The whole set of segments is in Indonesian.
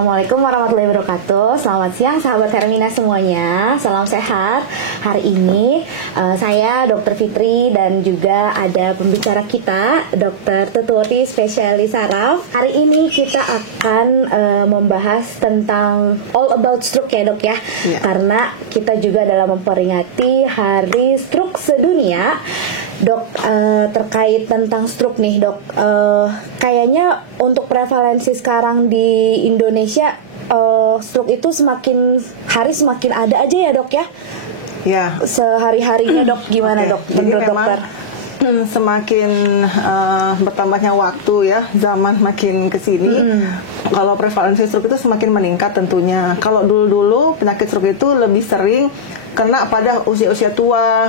Assalamualaikum warahmatullahi wabarakatuh. Selamat siang sahabat Hermina semuanya. Salam sehat. Hari ini saya Dr. Fitri dan juga ada pembicara kita Dr. Tututi spesialis saraf. Hari ini kita akan membahas tentang all about stroke ya dok ya. Karena kita juga dalam memperingati Hari Stroke Sedunia. Dok, terkait tentang stroke nih dok, kayaknya untuk prevalensi sekarang di Indonesia stroke itu semakin hari semakin ada aja ya dok ya? Ya. Sehari-harinya dok, gimana dok menurut dokter? Semakin bertambahnya waktu ya, zaman makin kesini, kalau prevalensi stroke itu semakin meningkat tentunya. Kalau dulu-dulu penyakit stroke itu lebih sering kena pada usia-usia tua,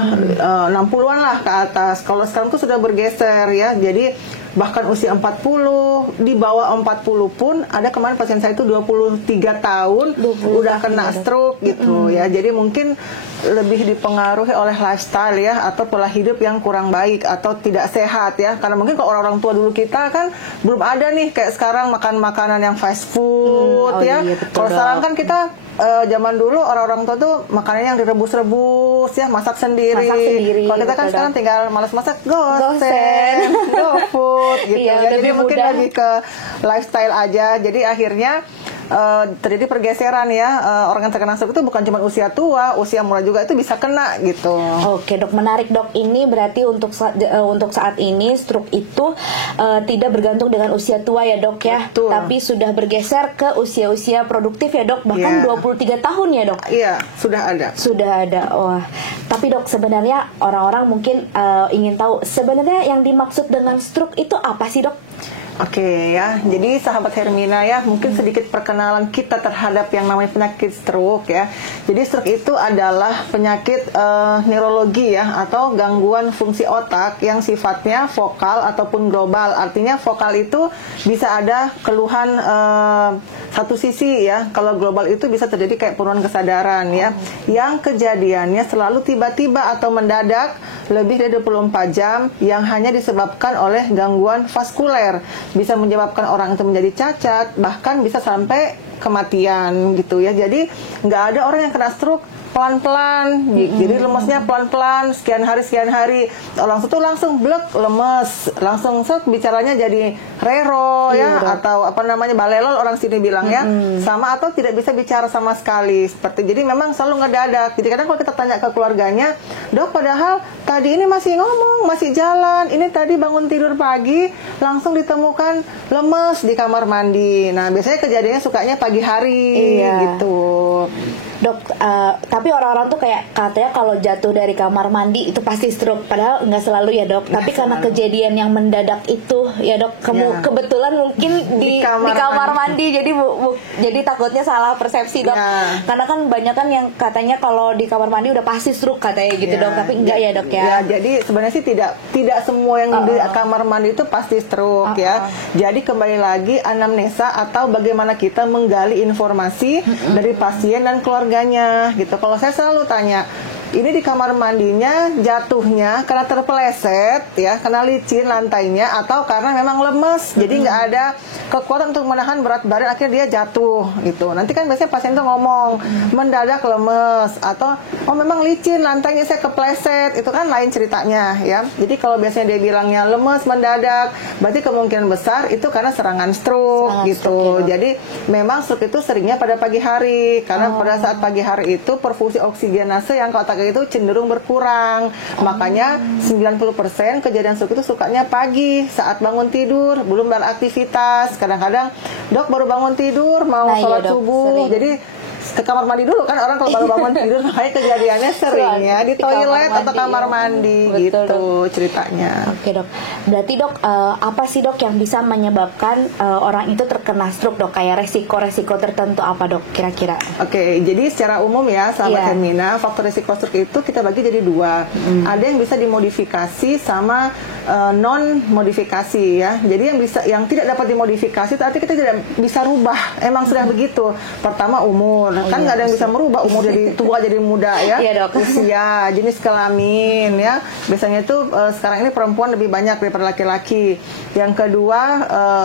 60-an lah ke atas. Kalau sekarang tuh sudah bergeser ya, jadi bahkan usia 40, di bawah 40 pun ada. Kemarin pasien saya itu 23 tahun udah kena stroke gitu ya. Jadi mungkin lebih dipengaruhi oleh lifestyle ya, atau pola hidup yang kurang baik atau tidak sehat ya. Karena mungkin kalau orang tua dulu kita kan belum ada nih kayak sekarang makan makanan yang fast food ya. Iya, kalau sekarang kan kita zaman dulu orang-orang tua tuh makanannya yang direbus-rebus ya, masak sendiri. Kalau kita kan sekarang tinggal malas masak, gosen, GoFood gitu ya. Jadi mungkin lebih ke lifestyle aja. Jadi akhirnya terjadi pergeseran ya. Orang yang terkena stroke itu bukan cuma usia tua, usia muda juga itu bisa kena gitu. Oke dok, menarik dok. Ini berarti untuk saat ini stroke itu tidak bergantung dengan usia tua ya dok ya. Betul. Tapi sudah bergeser ke usia-usia produktif ya dok. Bahkan 23 tahun ya dok. Iya, sudah ada. Sudah ada. Wah. Tapi dok, sebenarnya orang-orang mungkin ingin tahu sebenarnya yang dimaksud dengan stroke itu apa sih dok? Oke ya, jadi sahabat Hermina ya, mungkin sedikit perkenalan kita terhadap yang namanya penyakit stroke ya. Jadi stroke itu adalah penyakit neurologi ya, atau gangguan fungsi otak yang sifatnya vokal ataupun global. Artinya vokal itu bisa ada keluhan satu sisi ya. Kalau global itu bisa terjadi kayak penurunan kesadaran ya, yang kejadiannya selalu tiba-tiba atau mendadak lebih dari 24 jam, yang hanya disebabkan oleh gangguan vaskuler. Bisa menyebabkan orang itu menjadi cacat, bahkan bisa sampai kematian gitu ya. Jadi nggak ada orang yang kena stroke pelan-pelan, jadi lemesnya pelan-pelan, sekian hari, langsung tuh langsung blek, lemes, langsung bicaranya jadi rero ya, atau apa namanya balelol orang sini bilang ya, sama atau tidak bisa bicara sama sekali, seperti. Jadi memang selalu ngedadak. Jadi kadang kalau kita tanya ke keluarganya, dok padahal tadi ini masih ngomong, masih jalan, ini tadi bangun tidur pagi langsung ditemukan lemes di kamar mandi. Nah biasanya kejadiannya sukanya pagi hari gitu. Dok, tapi orang-orang tuh kayak katanya kalau jatuh dari kamar mandi itu pasti stroke. Padahal nggak selalu ya dok. Tapi karena kejadian yang mendadak itu ya dok, kebetulan mungkin di kamar mandi. Jadi takutnya salah persepsi dok. Karena kan banyak kan yang katanya kalau di kamar mandi udah pasti stroke katanya gitu dok. Tapi enggak ya dok ya. Jadi sebenarnya sih tidak semua yang di kamar mandi itu pasti stroke ya. Jadi kembali lagi anamnesa atau bagaimana kita menggali informasi dari pasien dan keluarga gitu. Kalau saya selalu tanya, ini di kamar mandinya jatuhnya karena terpeleset ya, kena licin lantainya, atau karena memang lemes, jadi nggak ada kekuatan untuk menahan berat badan, akhirnya dia jatuh gitu. Nanti kan biasanya pasien tuh ngomong mendadak lemes, atau oh memang licin lantainya saya kepleset, itu kan lain ceritanya ya. Jadi kalau biasanya dia bilangnya lemes mendadak, berarti kemungkinan besar itu karena serangan stroke gitu. Jadi memang stroke itu seringnya pada pagi hari, karena pada saat pagi hari itu perfungsi oksigenase yang ke otak itu cenderung berkurang. Makanya 90% kejadian stroke itu sukanya pagi saat bangun tidur, belum beraktivitas. Kadang-kadang dok baru bangun tidur mau sholat subuh, jadi ke kamar mandi dulu kan orang kalau baru bangun tidur, makanya kejadiannya sering ya di toilet atau kamar mandi gitu dok. Ceritanya. Oke dok, berarti dok apa sih dok yang bisa menyebabkan orang itu terkena stroke dok? Kayak resiko-resiko tertentu apa dok kira-kira? Oke, jadi secara umum ya sahabat Hermina, faktor resiko stroke itu kita bagi jadi dua. Ada yang bisa dimodifikasi sama non modifikasi ya. Jadi yang tidak dapat dimodifikasi berarti kita tidak bisa rubah. Emang sudah begitu. Pertama umur, kan nggak ada yang bisa merubah umur jadi tua jadi muda ya. Iya, Dok. Usia, jenis kelamin ya. Biasanya itu sekarang ini perempuan lebih banyak daripada laki-laki. Yang kedua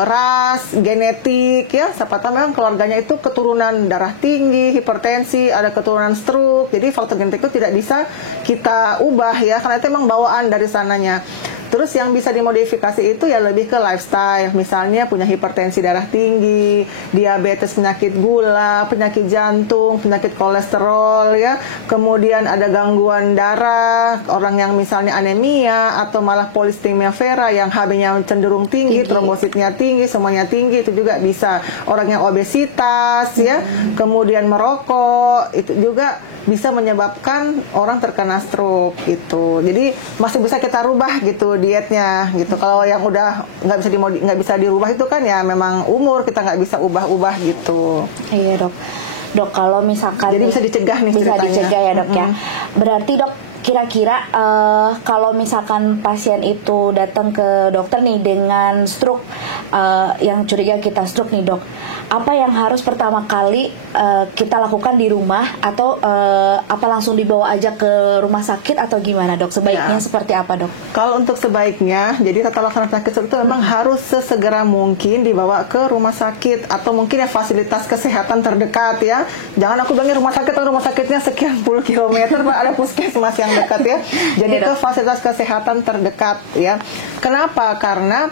ras, genetik ya. Siapa tahu memang keluarganya itu keturunan darah tinggi, hipertensi, ada keturunan stroke. Jadi faktor genetik itu tidak bisa kita ubah ya, karena itu memang bawaan dari sananya. Terus yang bisa dimodifikasi itu ya lebih ke lifestyle, misalnya punya hipertensi darah tinggi, diabetes, penyakit gula, penyakit jantung, penyakit kolesterol ya, kemudian ada gangguan darah, orang yang misalnya anemia atau malah polistemia vera yang HB-nya cenderung tinggi, trombositnya tinggi, semuanya tinggi, itu juga bisa. Orang yang obesitas ya, kemudian merokok, itu juga bisa menyebabkan orang terkena stroke gitu. Jadi masih bisa kita rubah gitu dietnya gitu. Kalau yang udah nggak bisa dirubah itu kan ya memang umur kita nggak bisa ubah-ubah gitu. Iya, Dok. Dok, kalau misalkan jadi bisa dicegah nih bisa ceritanya. Dicegah ya, Dok ya. Berarti, Dok, kira-kira kalau misalkan pasien itu datang ke dokter nih dengan stroke, yang curiga kita stroke nih, Dok, apa yang harus pertama kali kita lakukan di rumah, atau apa langsung dibawa aja ke rumah sakit atau gimana, Dok? Sebaiknya seperti apa, Dok? Kalau untuk sebaiknya, jadi tata laksana penyakit stroke itu memang harus sesegera mungkin dibawa ke rumah sakit atau mungkin ya fasilitas kesehatan terdekat ya. Jangan aku bilangnya rumah sakit, atau rumah sakitnya sekian puluh kilometer, ada puskesmas yang dekat ya. Jadi ke fasilitas kesehatan terdekat ya. Kenapa? Karena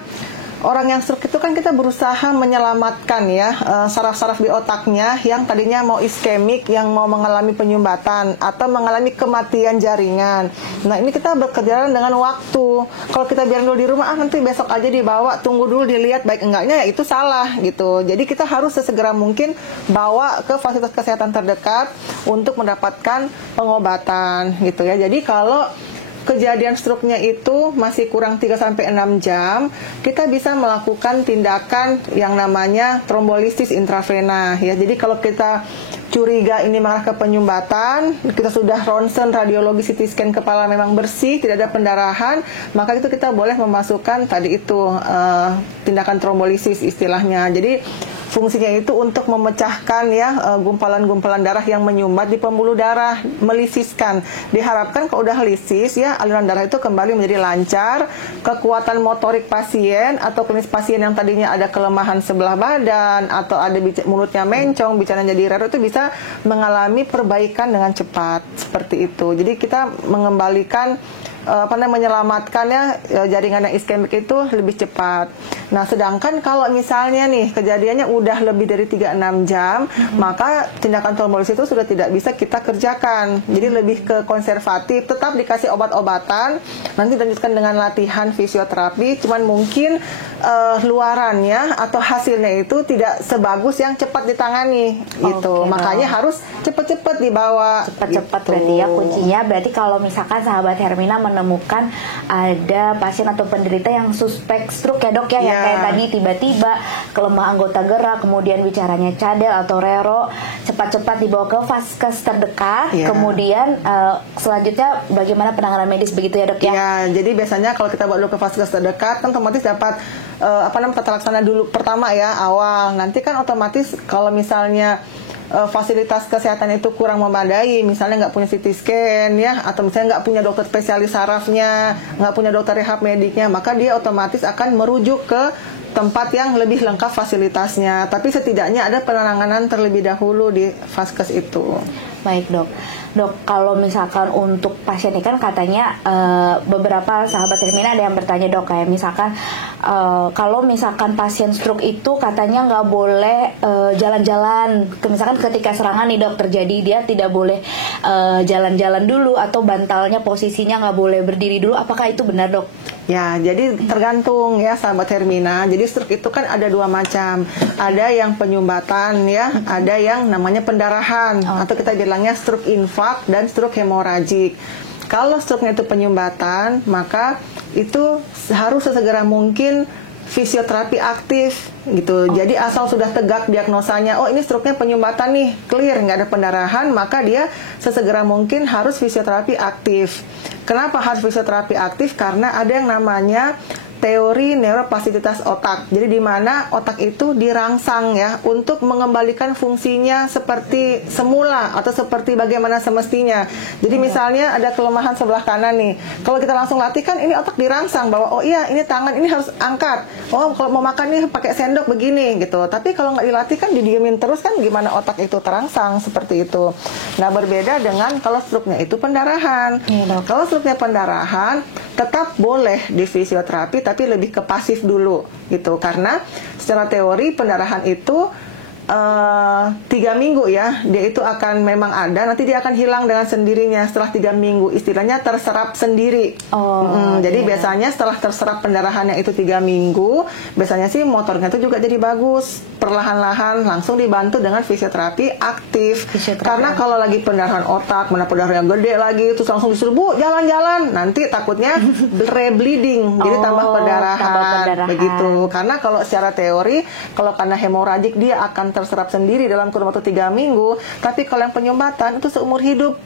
orang yang stroke itu kan kita berusaha menyelamatkan ya saraf-saraf di otaknya yang tadinya mau iskemik, yang mau mengalami penyumbatan atau mengalami kematian jaringan. Nah ini kita bekerja dengan waktu. Kalau kita biarin dulu di rumah, nanti besok aja dibawa, tunggu dulu dilihat baik enggaknya, ya itu salah gitu. Jadi kita harus sesegera mungkin bawa ke fasilitas kesehatan terdekat untuk mendapatkan pengobatan gitu ya. Jadi kalau kejadian stroke-nya itu masih kurang 3-6 jam, kita bisa melakukan tindakan yang namanya trombolisis intravena ya. Jadi kalau kita curiga ini mengarah ke penyumbatan, kita sudah ronsen, radiologi, CT scan kepala memang bersih, tidak ada pendarahan, maka itu kita boleh memasukkan tadi itu tindakan trombolisis istilahnya. Jadi fungsinya itu untuk memecahkan ya gumpalan-gumpalan darah yang menyumbat di pembuluh darah, melisiskan. Diharapkan kalau udah lisis ya, aliran darah itu kembali menjadi lancar, kekuatan motorik pasien atau klinis pasien yang tadinya ada kelemahan sebelah badan atau ada mulutnya mencong, bicaranya jadi rero, itu bisa mengalami perbaikan dengan cepat seperti itu. Jadi kita mengembalikan menyelamatkannya jaringan yang iskemik itu lebih cepat. Nah, sedangkan kalau misalnya nih kejadiannya udah lebih dari 3-6 jam, maka tindakan trombolisis itu sudah tidak bisa kita kerjakan. Jadi lebih ke konservatif, tetap dikasih obat-obatan, nanti dilanjutkan dengan latihan fisioterapi, cuman mungkin luarannya atau hasilnya itu tidak sebagus yang cepat ditangani gitu. Makanya harus cepat-cepat dibawa. Cepat-cepat gitu. Berarti ya kuncinya. Berarti kalau misalkan sahabat Hermina menemukan ada pasien atau penderita yang suspek stroke ya, Dok ya, yang kayak tadi tiba-tiba kelemah anggota gerak, kemudian bicaranya cadel atau rero, cepat-cepat dibawa ke vaskes terdekat. Kemudian selanjutnya bagaimana penanganan medis begitu ya, Dok ya? Ya, jadi biasanya kalau kita bawa dulu ke vaskes terdekat kan otomatis dapat tata laksana dulu pertama ya, awal. Nanti kan otomatis kalau misalnya fasilitas kesehatan itu kurang memadai, misalnya nggak punya CT scan ya, atau misalnya nggak punya dokter spesialis sarafnya, nggak punya dokter rehab mediknya, maka dia otomatis akan merujuk ke tempat yang lebih lengkap fasilitasnya. Tapi setidaknya ada penanganan terlebih dahulu di vaskes itu. Baik, Dok. Dok, kalau misalkan untuk pasien ini kan katanya beberapa sahabat Hermina ada yang bertanya, Dok, kayak misalkan kalau misalkan pasien stroke itu katanya nggak boleh jalan-jalan, misalkan ketika serangan nih, Dok, terjadi, dia tidak boleh jalan-jalan dulu atau bantalnya posisinya nggak boleh berdiri dulu. Apakah itu benar, Dok? Ya, jadi tergantung ya sahabat Hermina. Jadi stroke itu kan ada dua macam. Ada yang penyumbatan ya, ada yang namanya pendarahan atau kita bilangnya stroke infak dan stroke hemoragik. Kalau stroke-nya itu penyumbatan, maka itu harus sesegera mungkin fisioterapi aktif gitu. Jadi asal sudah tegak diagnosanya, oh ini struknya penyumbatan nih, clear, nggak ada pendarahan, maka dia sesegera mungkin harus fisioterapi aktif. Kenapa harus fisioterapi aktif? Karena ada yang namanya teori neuroplastisitas otak. Jadi di mana otak itu dirangsang ya untuk mengembalikan fungsinya seperti semula atau seperti bagaimana semestinya. Jadi misalnya ada kelemahan sebelah kanan nih. Kalau kita langsung latih kan ini otak dirangsang bahwa oh iya ini tangan ini harus angkat. Oh kalau mau makan nih pakai sendok begini gitu. Tapi kalau nggak dilatih kan didiemin terus kan gimana otak itu terangsang seperti itu. Nah berbeda dengan kalau struknya itu pendarahan. Kalau struknya pendarahan tetap boleh di fisioterapi tapi lebih ke pasif dulu gitu karena secara teori pendarahan itu 3 minggu ya dia itu akan memang ada, nanti dia akan hilang dengan sendirinya setelah 3 minggu, istilahnya terserap sendiri. Jadi biasanya setelah terserap pendarahannya itu 3 minggu biasanya sih motornya itu juga jadi bagus, perlahan-lahan langsung dibantu dengan fisioterapi aktif. Karena kalau lagi pendarahan otak, mana pendarahannya gede lagi terus langsung disuruh Bu jalan-jalan, nanti takutnya rebleeding jadi tambah pendarahan begitu. Karena kalau secara teori kalau karena hemoragik dia akan terserap sendiri dalam kurun waktu 3 minggu, tapi kalau yang penyumbatan itu seumur hidup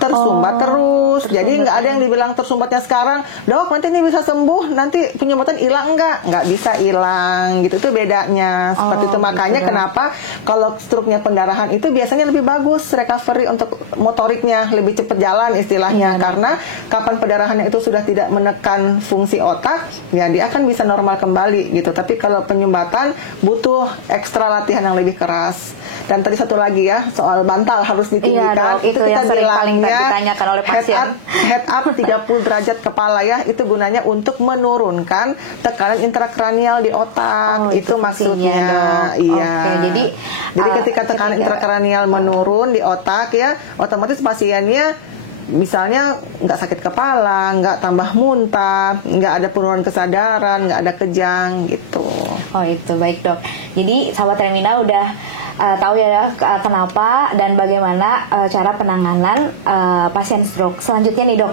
tersumbat terus. Jadi nggak ada yang dibilang tersumbatnya sekarang, dok nanti ini bisa sembuh, nanti penyumbatan hilang nggak bisa hilang gitu. Itu bedanya seperti itu. Makanya kenapa kalau struknya pendarahan itu biasanya lebih bagus recovery untuk motoriknya, lebih cepat jalan istilahnya. Karena kapan pendarahannya itu sudah tidak menekan fungsi otak, ya dia akan bisa normal kembali gitu. Tapi kalau penyumbatan butuh ekstra latihan yang lebih keras. Dan tadi satu lagi ya soal bantal harus ditinggikan. Itu kita bilangnya ditanyakan oleh pasien. Head up 30 derajat kepala ya, itu gunanya untuk menurunkan tekanan intrakranial di otak. Itu maksudnya. Iya. Jadi ketika tekanan intrakranial menurun di otak ya, otomatis pasiennya misalnya nggak sakit kepala, nggak tambah muntah, nggak ada penurunan kesadaran, nggak ada kejang gitu. Oh itu baik dok. Jadi sahabat Hermina udah tahu ya kenapa dan bagaimana cara penanganan pasien stroke. Selanjutnya nih dok,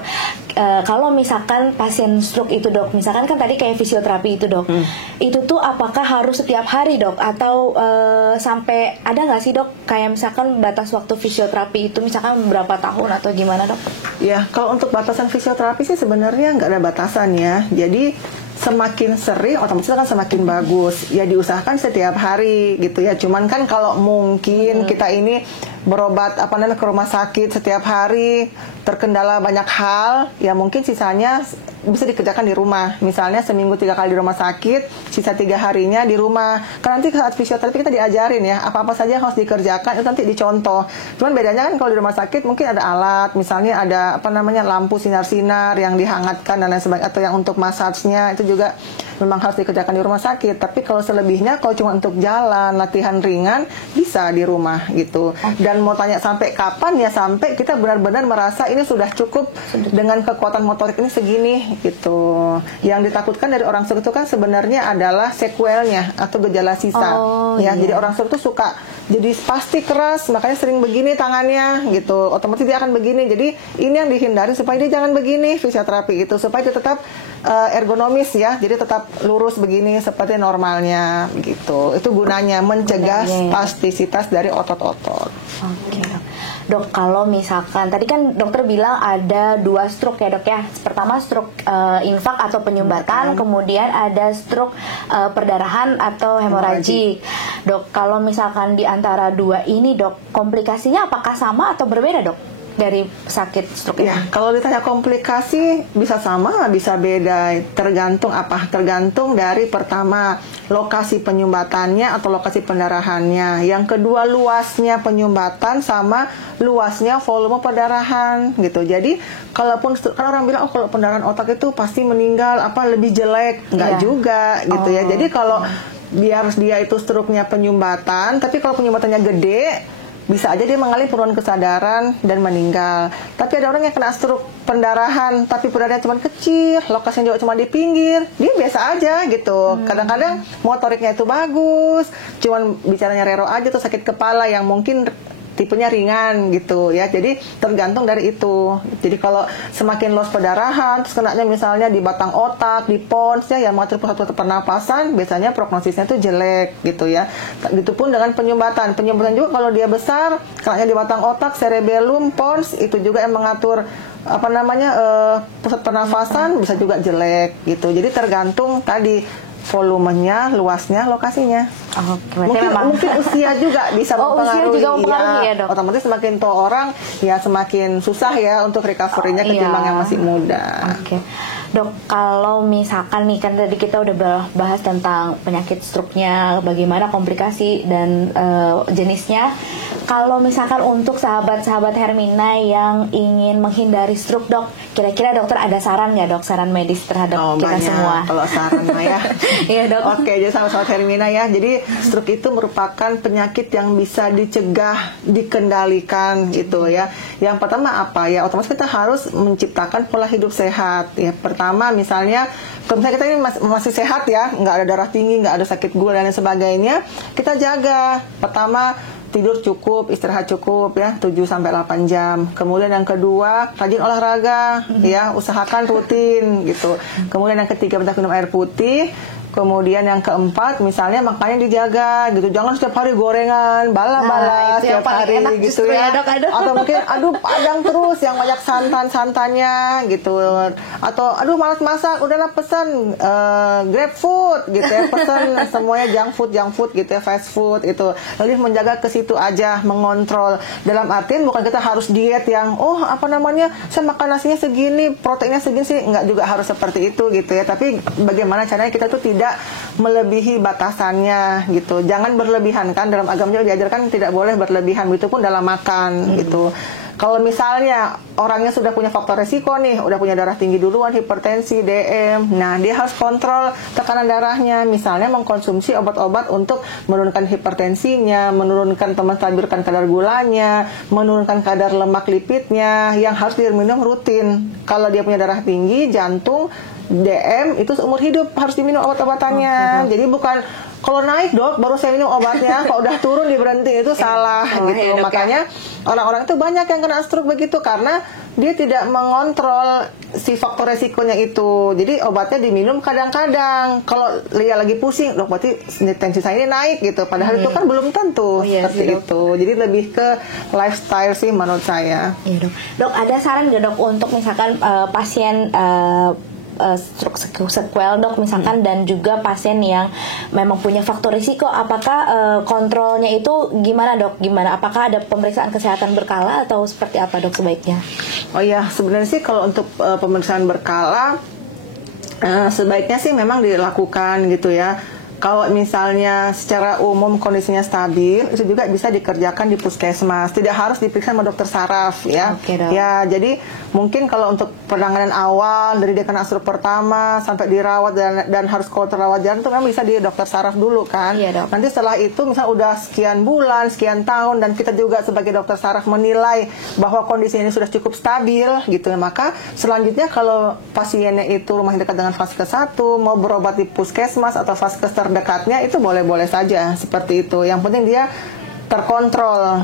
kalau misalkan pasien stroke itu dok, misalkan kan tadi kayak fisioterapi itu dok, itu tuh apakah harus setiap hari dok atau sampai ada nggak sih dok kayak misalkan batas waktu fisioterapi itu misalkan berapa tahun atau gimana dok? Ya kalau untuk batasan fisioterapi sih sebenarnya nggak ada batasan ya. Jadi semakin sering otomatis kan semakin bagus ya, diusahakan setiap hari gitu ya. Cuman kan kalau mungkin kita ini berobat ke rumah sakit setiap hari terkendala banyak hal ya, mungkin sisanya bisa dikerjakan di rumah. Misalnya seminggu 3 kali di rumah sakit, sisa 3 harinya di rumah. Kan nanti saat fisioterapi kita diajarin ya apa-apa saja yang harus dikerjakan, itu nanti dicontoh. Cuman bedanya kan kalau di rumah sakit mungkin ada alat, misalnya ada lampu sinar-sinar yang dihangatkan dan lain sebagainya, atau yang untuk massage-nya itu juga memang harus dikerjakan di rumah sakit. Tapi kalau selebihnya kalau cuma untuk jalan, latihan ringan bisa di rumah gitu. Dan mau tanya sampai kapan ya, sampai kita benar-benar merasa ini sudah cukup dengan kekuatan motorik ini segini gitu. Yang ditakutkan dari orang stroke itu kan sebenarnya adalah sequelnya atau gejala sisa. Jadi orang stroke itu suka jadi pasti keras, makanya sering begini tangannya gitu. Otomatis dia akan begini. Jadi ini yang dihindari supaya dia jangan begini fisioterapi itu, supaya dia tetap ergonomis ya. Jadi tetap lurus begini seperti normalnya gitu. Itu gunanya mencegah spastisitas dari otot-otot. Oke. Dok, kalau misalkan tadi kan dokter bilang ada 2 stroke ya dok ya. Pertama stroke infak atau penyumbatan, kemudian ada stroke perdarahan atau hemoragik. Dok, kalau misalkan di antara 2 ini dok, komplikasinya apakah sama atau berbeda dok dari sakit stroke ini? Ya, kalau ditanya komplikasi bisa sama, bisa beda. Tergantung dari pertama lokasi penyumbatannya atau lokasi pendarahannya. Yang kedua luasnya penyumbatan sama luasnya volume perdarahan gitu. Jadi kalaupun kan orang bilang kalau pendarahan otak itu pasti meninggal lebih jelek, nggak juga gitu ya. Jadi kalau biar dia itu stroke-nya penyumbatan, tapi kalau penyumbatannya gede bisa aja dia mengalami penurunan kesadaran dan meninggal. Tapi ada orang yang kena stroke pendarahan tapi pendarahannya cuma kecil, lokasinya juga cuma di pinggir, dia biasa aja gitu. Kadang-kadang motoriknya itu bagus, cuman bicaranya rero aja tuh sakit kepala yang mungkin tipenya ringan gitu ya. Jadi tergantung dari itu. Jadi kalau semakin luas perdarahan, terus kenanya misalnya di batang otak, di pons ya, yang mengatur pusat pernapasan, biasanya prognosisnya itu jelek gitu ya. Itu pun dengan penyumbatan. Penyumbatan juga kalau dia besar, kenanya di batang otak, cerebellum, pons, itu juga yang mengatur pusat pernafasan, bisa juga jelek gitu. Jadi tergantung tadi volumenya, luasnya, lokasinya. Mungkin usia juga bisa mempengaruhi. Usia juga mempengaruhi ya, Dok. Otomatis semakin tua orang ya semakin susah ya untuk recovery-nya ketimbang yang masih muda. Oke. Dok, kalau misalkan nih kan tadi kita udah bahas tentang penyakit stroke-nya, bagaimana komplikasi dan jenisnya. Kalau misalkan untuk sahabat-sahabat Hermina yang ingin menghindari stroke, Dok, kira-kira dokter ada saran nggak, Dok? Saran medis terhadap kita banyak, semua? Kalau sarannya ya. Iya, Dok. Oke, jadi sahabat-sahabat Hermina ya. Jadi stroke itu merupakan penyakit yang bisa dicegah, dikendalikan gitu ya. Yang pertama apa ya? Otomatis kita harus menciptakan pola hidup sehat. Ya, pertama misalnya kalau misalnya kita ini masih sehat ya, nggak ada darah tinggi, nggak ada sakit gula dan lain sebagainya, kita jaga. Pertama, tidur cukup, istirahat cukup ya, 7-8 jam. Kemudian yang kedua, rajin olahraga ya, usahakan rutin gitu. Kemudian yang ketiga, banyak minum air putih. Kemudian yang keempat, misalnya makannya dijaga gitu. Jangan setiap hari gorengan, bala-bala setiap hari gitu ya. Dok, atau mungkin padang terus yang banyak santan-santannya gitu. Atau malas masak, udahlah pesan Grab food gitu ya. Pesan semuanya junk food gitu ya, fast food itu. Lalu menjaga ke situ aja, mengontrol. Dalam artian bukan kita harus diet yang saya makan nasinya segini, proteinnya segini sih, nggak juga harus seperti itu gitu ya. Tapi bagaimana caranya kita tuh tidak melebihi batasannya gitu. Jangan berlebihan, kan dalam agama juga diajarkan tidak boleh berlebihan, itu pun dalam makan gitu. Kalau misalnya orangnya sudah punya faktor resiko nih, udah punya darah tinggi duluan, hipertensi, DM, nah dia harus kontrol tekanan darahnya, misalnya mengkonsumsi obat-obat untuk menurunkan hipertensinya, menurunkan menstabilkan kadar gulanya, menurunkan kadar lemak lipidnya, yang harus diminum rutin. Kalau dia punya darah tinggi, jantung, DM, itu seumur hidup harus diminum obat-obatannya. Jadi bukan kalau naik, Dok, baru saya minum obatnya, kalau udah turun diberhenti, itu salah gitu. Makanya orang-orang itu banyak yang kena stroke begitu karena dia tidak mengontrol si faktor resikonya itu. Jadi obatnya diminum kadang-kadang. Kalau dia lagi pusing, Dok, berarti tensi saya ini naik gitu. Padahal itu kan belum tentu seperti itu. Jadi lebih ke lifestyle sih menurut saya. Iya, Dok. Dok, ada saran nggak, Dok, untuk misalkan pasien stroke sequel, Dok, misalkan, dan juga pasien yang memang punya faktor risiko, apakah kontrolnya itu gimana, Dok? Apakah ada pemeriksaan kesehatan berkala atau seperti apa, Dok, sebaiknya? Oh ya, sebenarnya sih kalau untuk pemeriksaan berkala sebaiknya sih memang dilakukan gitu ya. Kalau misalnya secara umum kondisinya stabil, itu juga bisa dikerjakan di puskesmas. Tidak harus diperiksa sama dokter saraf ya. Ya, jadi mungkin kalau untuk penanganan awal dari dia kena stroke pertama sampai dirawat dan harus kontrol rawat jalan itu memang bisa di dokter saraf dulu kan. Iya, Dok. Nanti setelah itu misalnya udah sekian bulan, sekian tahun, dan kita juga sebagai dokter saraf menilai bahwa kondisi ini sudah cukup stabil gitu, maka selanjutnya kalau pasiennya itu rumahnya dekat dengan vaskes 1, mau berobat di puskesmas atau vaskes terdekatnya, itu boleh-boleh saja seperti itu. Yang penting dia terkontrol.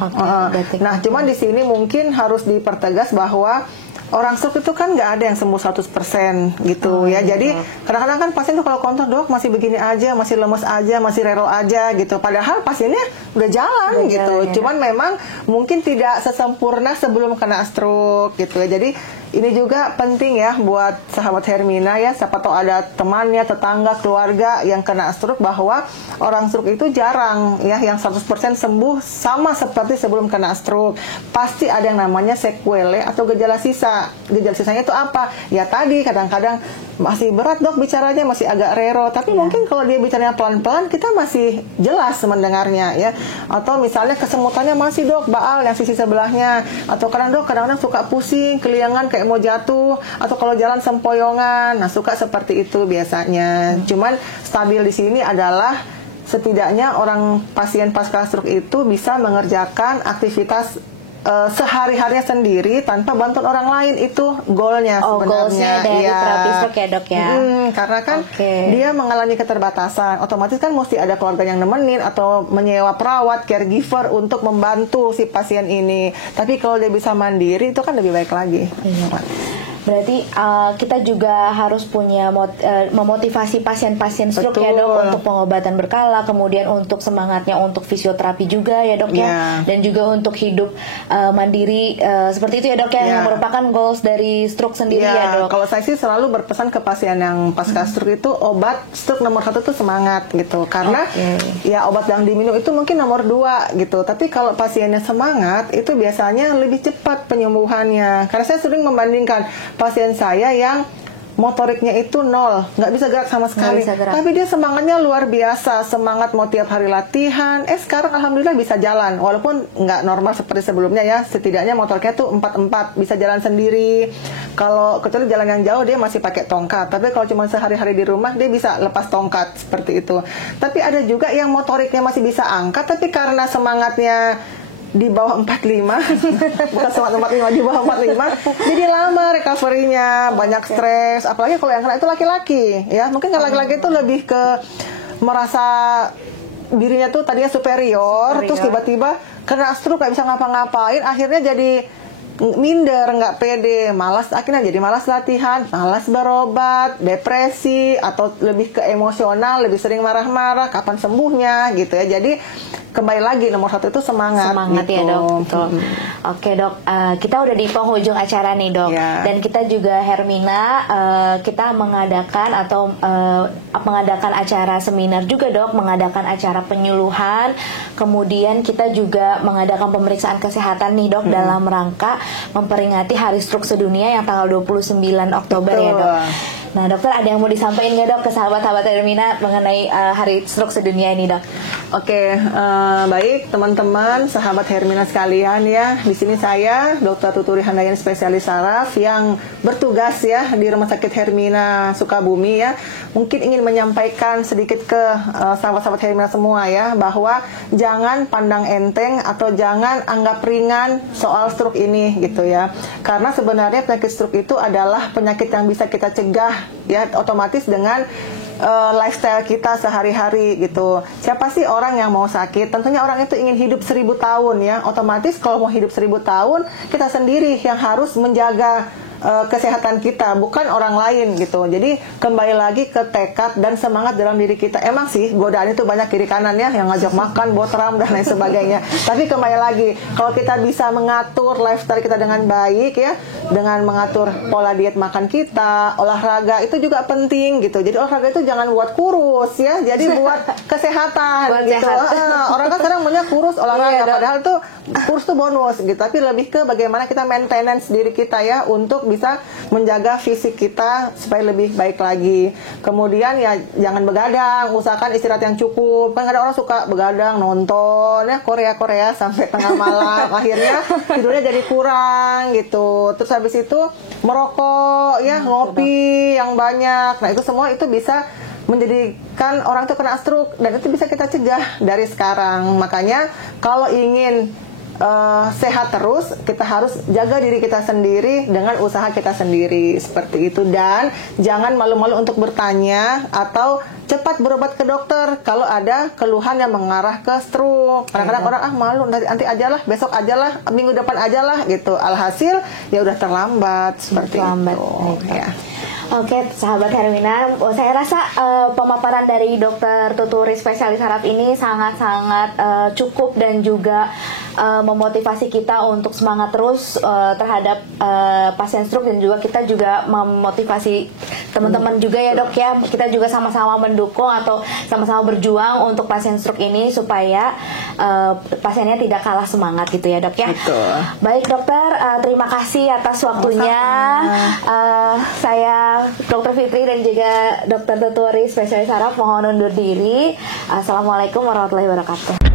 Nah, cuman di sini mungkin harus dipertegas bahwa orang stroke itu kan nggak ada yang sembuh 100% gitu ya. Jadi kadang-kadang kan pasien tuh kalau kontrol, Dok, masih begini aja, masih lemes aja, masih rero aja gitu. Padahal pasiennya udah jalan gitu. Cuman memang mungkin tidak sesempurna sebelum kena stroke gitu ya. Jadi ini juga penting ya buat sahabat Hermina ya, siapa tahu ada temannya, tetangga, keluarga yang kena stroke, bahwa orang stroke itu jarang ya yang 100% sembuh sama seperti sebelum kena stroke. Pasti ada yang namanya sequelae atau gejala sisa. Gejala sisanya itu apa? Ya tadi kadang-kadang masih berat, Dok, bicaranya masih agak rero, tapi mungkin kalau dia bicaranya pelan-pelan kita masih jelas mendengarnya ya. Atau misalnya kesemutannya masih, Dok, baal yang sisi sebelahnya, atau kadang-kadang suka pusing, keliangan kayak mau jatuh, atau kalau jalan sempoyongan. Nah, suka seperti itu biasanya. Cuman stabil di sini adalah setidaknya orang pasien pasca stroke itu bisa mengerjakan aktivitas sehari-harinya sendiri tanpa bantuan orang lain. Itu goalnya sebenarnya. Goalsnya dari terapi stroke ya dok ya. Karena kan dia mengalami keterbatasan, otomatis kan mesti ada keluarga yang nemenin atau menyewa perawat, caregiver untuk membantu si pasien ini. Tapi kalau dia bisa mandiri itu kan lebih baik lagi. Berarti kita juga harus punya memotivasi pasien-pasien stroke ya dok untuk pengobatan berkala, kemudian untuk semangatnya untuk fisioterapi juga ya dok ya, dan juga untuk hidup mandiri seperti itu ya dok ya, yang merupakan goals dari stroke sendiri ya dok. Kalau saya sih selalu berpesan ke pasien yang pasca stroke itu obat stroke nomor 1 itu semangat gitu, karena ya obat yang diminum itu mungkin nomor 2 gitu, tapi kalau pasiennya semangat itu biasanya lebih cepat penyembuhannya. Karena saya sering membandingkan pasien saya yang motoriknya itu 0, nggak bisa gerak sama sekali, tapi dia semangatnya luar biasa, semangat mau tiap hari latihan. Sekarang alhamdulillah bisa jalan, walaupun nggak normal seperti sebelumnya ya, setidaknya motoriknya tuh 4-4, bisa jalan sendiri. Kalau kecuali jalan yang jauh dia masih pakai tongkat, tapi kalau cuma sehari-hari di rumah dia bisa lepas tongkat seperti itu. Tapi ada juga yang motoriknya masih bisa angkat, tapi karena semangatnya di bawah 45 bukan semangat 45, di bawah 45, jadi lama recovery-nya, banyak stres. Apalagi kalau yang kena itu laki-laki ya, mungkin kalau laki-laki itu lebih ke merasa dirinya tuh tadinya superior. Terus tiba-tiba kena stroke gak bisa ngapa-ngapain, akhirnya jadi minder, nggak pede, malas, akhirnya jadi malas latihan, malas berobat, depresi, atau lebih ke emosional, lebih sering marah-marah, kapan sembuhnya gitu ya. Jadi kembali lagi nomor 1 itu semangat gitu. Ya dok. Oke dok, kita udah di penghujung acara nih dok, dan kita juga Hermina kita mengadakan acara seminar juga dok, mengadakan acara penyuluhan, kemudian kita juga mengadakan pemeriksaan kesehatan nih dok, dalam rangka memperingati Hari Stroke Sedunia yang tanggal 29 Oktober ya dok. Nah dokter, ada yang mau disampaikan nggak dok ke sahabat-sahabat Hermina mengenai Hari Stroke Sedunia ini dok? Oke, baik teman-teman, sahabat Hermina sekalian ya. Di sini saya Dr. Tuturi Handayani, spesialis saraf yang bertugas ya di Rumah Sakit Hermina Sukabumi ya. Mungkin ingin menyampaikan sedikit ke sahabat-sahabat Hermina semua ya, bahwa jangan pandang enteng atau jangan anggap ringan soal stroke ini gitu ya. Karena sebenarnya penyakit stroke itu adalah penyakit yang bisa kita cegah ya, otomatis dengan lifestyle kita sehari-hari gitu. Siapa sih orang yang mau sakit? Tentunya orang itu ingin hidup 1000 tahun ya. Otomatis kalau mau hidup 1000 tahun, kita sendiri yang harus menjaga kesehatan kita, bukan orang lain gitu. Jadi kembali lagi ke tekad dan semangat dalam diri kita. Emang sih godaan itu banyak kiri kanan ya, yang ngajak makan, botram dan lain sebagainya. Tapi kembali lagi, kalau kita bisa mengatur lifestyle kita dengan baik ya, dengan mengatur pola diet makan kita, olahraga itu juga penting gitu. Jadi olahraga itu jangan buat kurus ya, jadi buat kesehatan buat gitu. Orang kan sekarang maunya kurus olahraga, padahal tuh kurus tuh bonus gitu. Tapi lebih ke bagaimana kita maintenance diri kita ya, untuk bisa menjaga fisik kita supaya lebih baik lagi. Kemudian ya jangan begadang, usahakan istirahat yang cukup. Kan ada orang suka begadang, nonton ya Korea sampai tengah malam, akhirnya tidurnya jadi kurang gitu. Terus habis itu merokok ya, ngopi yang banyak. Nah itu semua itu bisa menjadikan orang itu kena stroke, dan itu bisa kita cegah dari sekarang. Makanya kalau ingin sehat terus, kita harus jaga diri kita sendiri dengan usaha kita sendiri seperti itu. Dan jangan malu-malu untuk bertanya atau cepat berobat ke dokter kalau ada keluhan yang mengarah ke stroke. Kadang-kadang orang malu, nanti aja lah, besok aja lah, minggu depan aja lah gitu. Alhasil ya udah terlambat seperti itu ya. Oke, sahabat Hermina, saya rasa pemaparan dari Dokter Tuturi spesialis saraf ini sangat-sangat cukup dan juga memotivasi kita untuk semangat terus terhadap pasien stroke, dan juga kita juga memotivasi teman-teman juga ya dok ya. Kita juga sama-sama mendukung atau sama-sama berjuang untuk pasien stroke ini supaya pasiennya tidak kalah semangat gitu ya dok ya. Betul. Baik dokter, terima kasih atas waktunya. Saya Dr. Fitri dan juga Dr. Tuturi spesialis saraf mohon undur diri. Assalamualaikum warahmatullahi wabarakatuh.